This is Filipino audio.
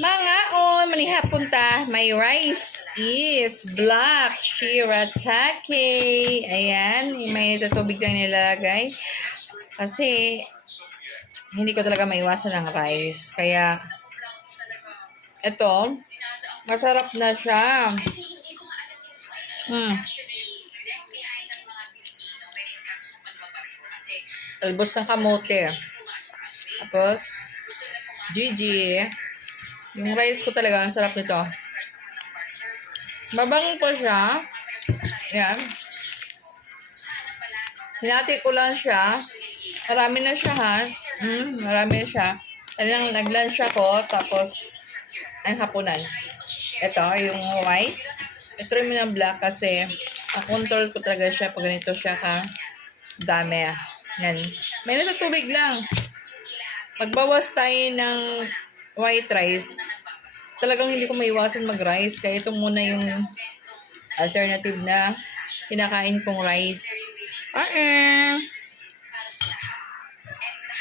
Mga manihapon ta, may rice is black shirataki. Ayan, may tubig lang nilalagay. Kasi, hindi ko talaga maiwasan ng rice. Kaya, ito, masarap na siya. Talbos ng kamote. Tapos, Gigi. Yung rice ko talaga, ang sarap nito. Mabango pa siya. Yan. Hinati ko lang siya. Marami na siya, ha? Marami na siya. Nag-lunch ako, tapos, ang hapunan. Ito, yung white. Ito rin ng black kasi, na-control ko talaga siya pag ganito siya ka dami. Yan. May natutubig lang. Pagbawas tayo ng white rice, talagang hindi ko maiwasan mag-rice. Kaya ito muna yung alternative na kinakain kong rice.